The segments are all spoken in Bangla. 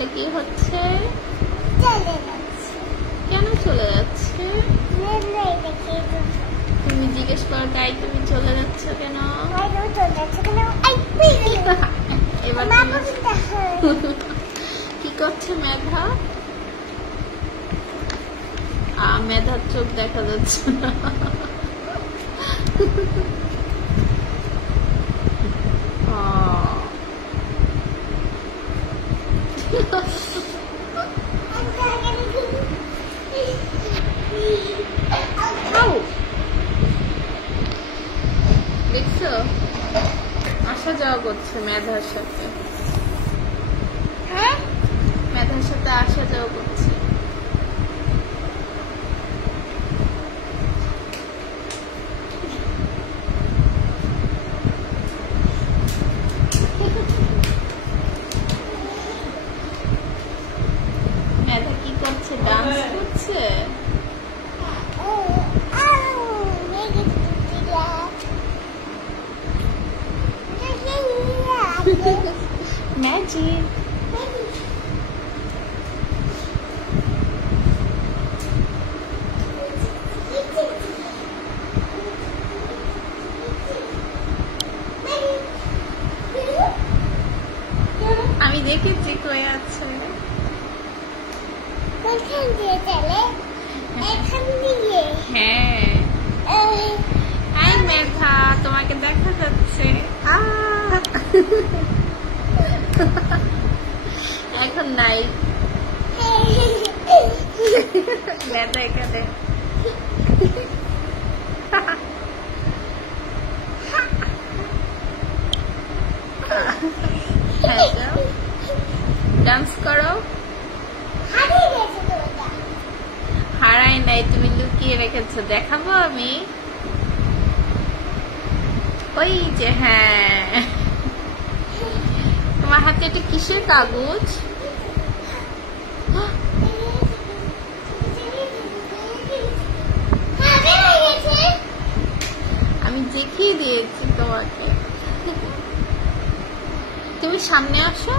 এটা কি হচ্ছে? কেন চলে যাচ্ছে? তুমি জিজ্ঞেস করো তাই তুমি চলে যাচ্ছ কেন? এবার কি করছে মেধা? মেধার চোখ দেখা যাচ্ছে না। দেখছো আসা যাওয়া করছে মেধার সাথে, মেধার সাথে আসা যাওয়া করছে। মেধা কি করছে? ডান্স করছে। ম্যাজিক। আমি দেখেছি কই আছে। হ্যাঁ এই মেধা তোমাকে দেখা যাচ্ছে। এখন নাই মেধা এখানে। ডান্স করো। হারাই নাই, তুমি লুকিয়ে রেখেছো। দেখাবো আমি। ওই যে হ্যাঁ, তোমার হাতে এটা কিসের কাগজ? আমি দেখিয়ে দিয়েছি তোমাকে। তুমি সামনে আসো।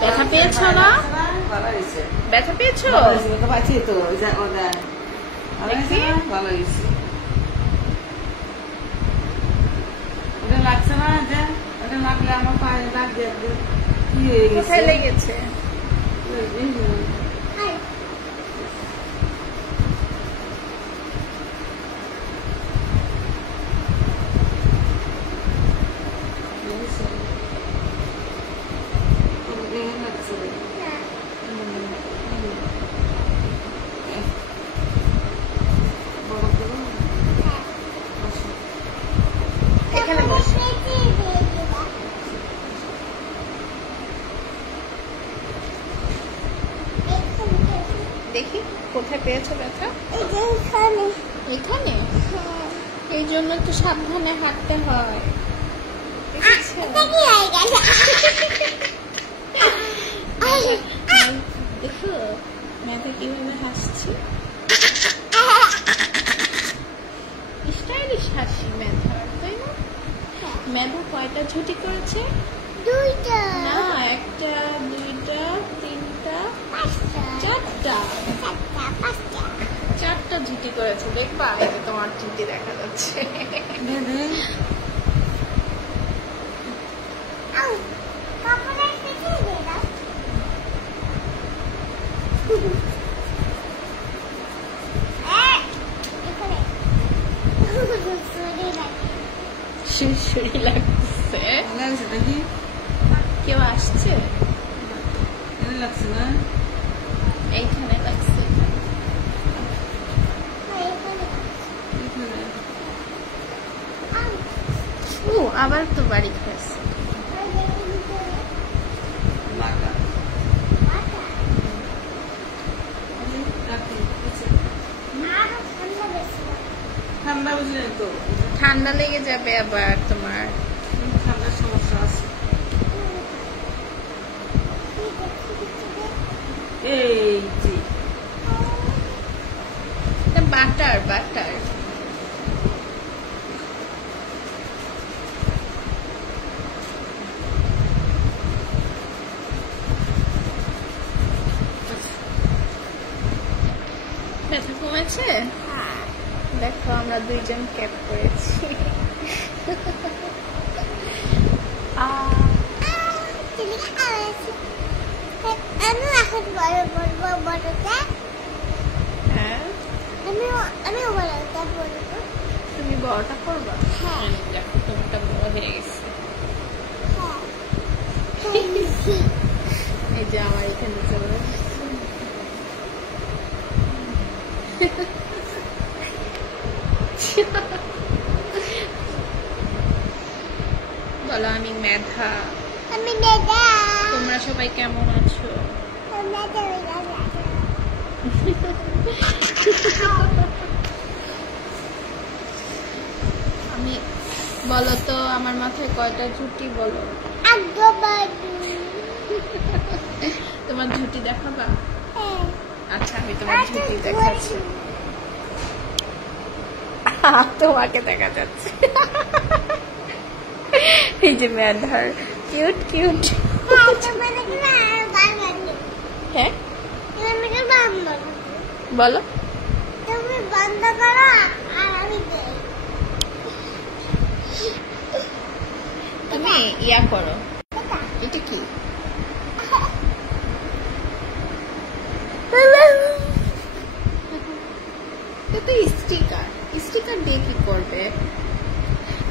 ব্যথা পেয়েছো না? ব্যথা পেয়েছো? লাগছে না? ওটা লাগলে আমার পায়ে লাগবে। কোথায় লেগেছে? দেখি কোথায় পেয়েছো ব্যথা? এখানে। এই জন্য তো সাবধানে হাঁটতে হয়। দেখো মেধা কিভাবে হাসছে। স্টাইলিশ হাসি মেধার, তাই না? মেধা কয়টা ছুটি করেছে? 2টা না, 1টা 2টা 3টা 4টা 4টা ঝুটি করেছে। দেখবা এই যে তোমার ঝুটি দেখা যাচ্ছে। শিরশিরি লাগছে। কেউ আসছে? লাগছে না? এইখানে লাগছে। ও আবার তো বাড়ি খাচ্ছে। ঠান্ডা লেগে যাবে আবার তোমার। ঠান্ডার সমস্যা আছে। এই যে বাটার বাটার হয়েছে? দেখো আমরা দুইজন ক্যাপ করেছি। আমি এখন বড় বলবো বড়টা। হ্যাঁ আমি বড়টা বলবো। তুমি বড়টা করবা? হ্যাঁ। দেখো তোমারটা বড় হয়ে গেছে। এই যে আমার এখানে চলে বলো আমি মেধা। আমি দাদা। তোমরা সবাই কেমন আছো? আমি বলো তো আমার মাথায় কয়টা ঝুঁটি বলো? তোমার ঝুঁটি দেখাবা? আচ্ছা আমি তোমার ঝুঁটি দেখাচ্ছি। তোমাকে দেখা যাচ্ছে। এই যে মেধার কিউট কিউট। হ্যাঁ বলো। তুমি বন্ধ করো আর আমি দেই। তুমি ইয়া করো। এটা কি? এটা স্টিকার। স্টিকার দিয়ে কি করবে?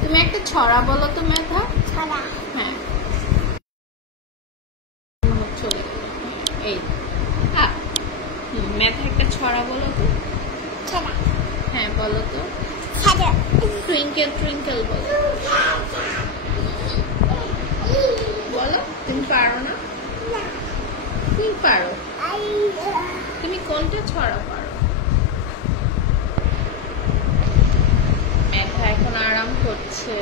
তুমি একটা ছড়া বলো তো মেধা। ছড়া। হ্যাঁ চলে গেল। এই মেধা একটা ছড়া বলো তো। ছড়া। হ্যাঁ বলো তো। ছড়া। টুইঙ্কেল টুইঙ্কেল বলো। বলো তুমি পারো না? তুমি পারো। তুমি কোনটা ছড়া পারো? মেধা এখন আরাম করছে।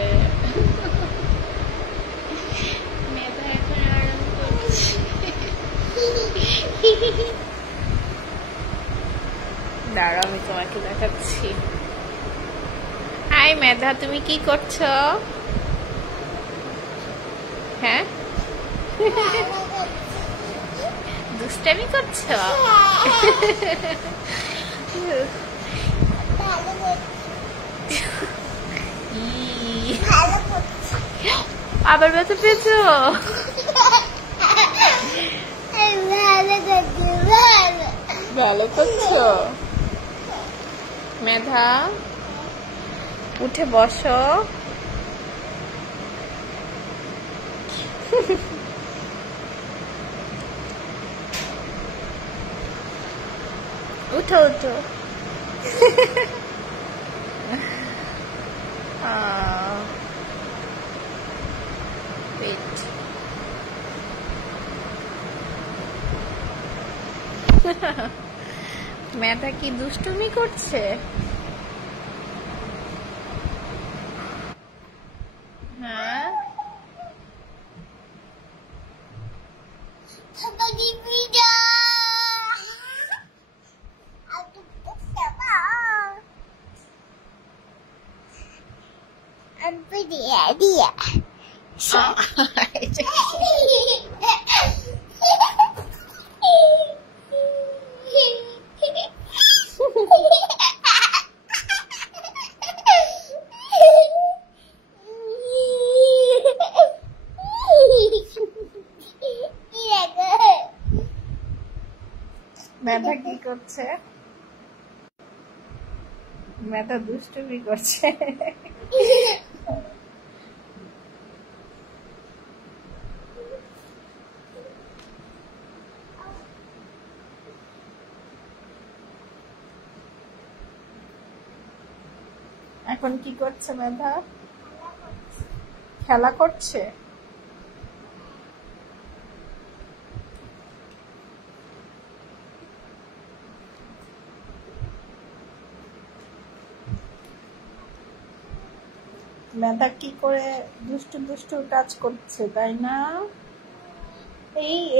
মেধা এখন আরাম করছে। দাঁড়াও আমি তোমাকে দেখাচ্ছি। হাই মেধা তুমি কি করছো? হ্যাঁ দুষ্টামি করছো? আবার ব্যথা পেয়েছো? ভালো করছো। মেধা উঠে বসো। উঠো উঠো। মেধা কি দুষ্টুমি করছে? হ্যাঁ মেধা কি করছে? মেধা দুষ্টুমি করছে। এখন কি করছে মেধা? খেলা করছে। মেধা কি করে দুষ্টু দুষ্টু কাজ করছে তাই না?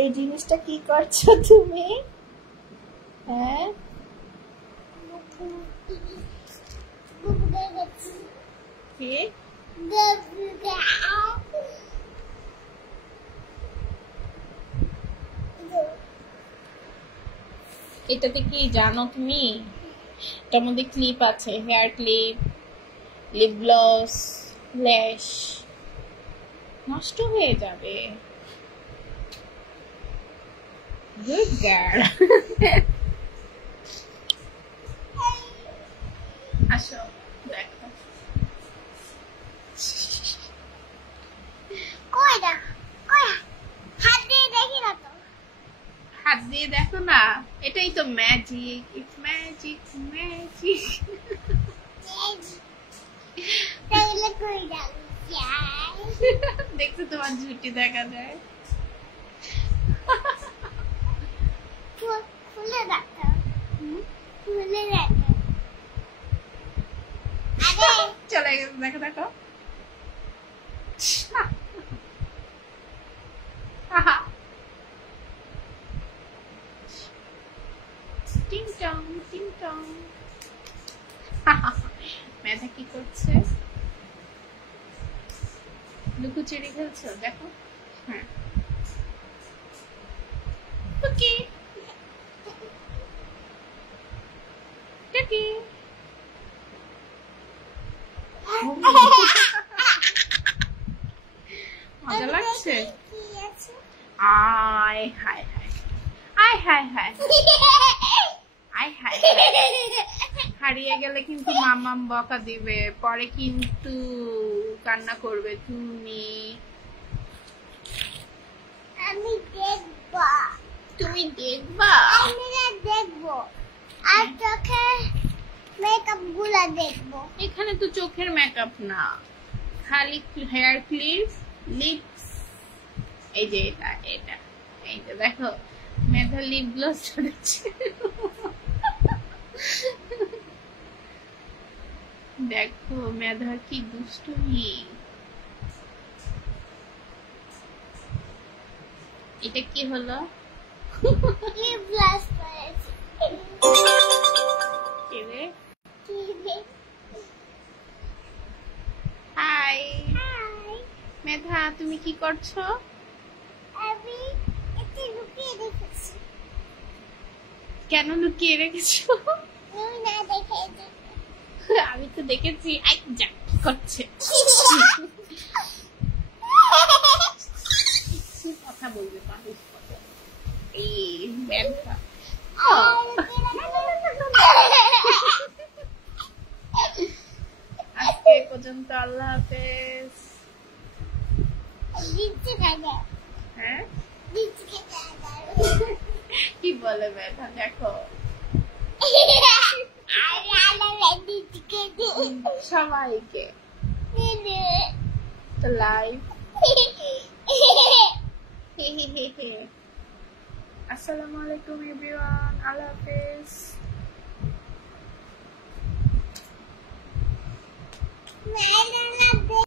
এই জিনিসটা কি করছো তুমি? হ্যাঁ কি এটাতে কি জানো তুমি? এটার মধ্যে ক্লিপ আছে, হেয়ার ক্লিপ, লিপ গ্লস, ল্যাশ। নষ্ট হয়ে যাবে। Good girl. আসো দেখো। কয়টা কয় হাত দিয়ে দেখি না তো হাত দিয়ে দেখো না, এটাই তো ম্যাজিক। It's magic magic. তাহলে কয়টা দেখছো তোমার ঝুটি দেখা যায়। খুলে রাখো খুলে রাখো আরে চলে গেছে, দেখো দেখো। টিং টং টিং টং। মেধা কি করছে? লুকোচুরি খেলছো, দেখো। হ্যাঁ ওকে টুকি। মজা লাগছে। কি আছে আয় হায় হায়, আয় হায় হায়, আয় হায়। হারিয়ে গেলে কিন্তু মামাম বকা দিবে, পরে কিন্তু কান্না করবে তুমি। আমি দেখবো তুমি দেখবা? আমি দেখবো আর চোখে মেকআপ গুলা দেখবো এখানে তো চোখের মেকআপ না, খালি হেয়ার ক্লিপ, লিপস। এই যে এটা এটা, এই যে দেখো মেধা লিপ গ্লস চলেছে। দেখো মেধা কি দুষ্টুমি। এটা কি হলো? কি ব্লাশ করেছি কে রে? কি রে হাই হাই মেধা, তুমি কি করছো? আমি একটু লুকিয়ে রেখেছি কেন লুকিয়ে রেখেছো? তুমি না দেখে আমি তো দেখেছি। আই যা, কি করছে? কথা বলবে মানুষ কথা। এই মেধা আজকে এই পর্যন্ত। আল্লাহ হাফেজ। দিচ্ছি খাবে হ্যাঁ দিচ্ছি খেতে কি বলে মেধা, দেখো দিচ্ছি খেতে সবাইকে তো লাইভ। আসসালামু আলাইকুম এভরিওয়ান।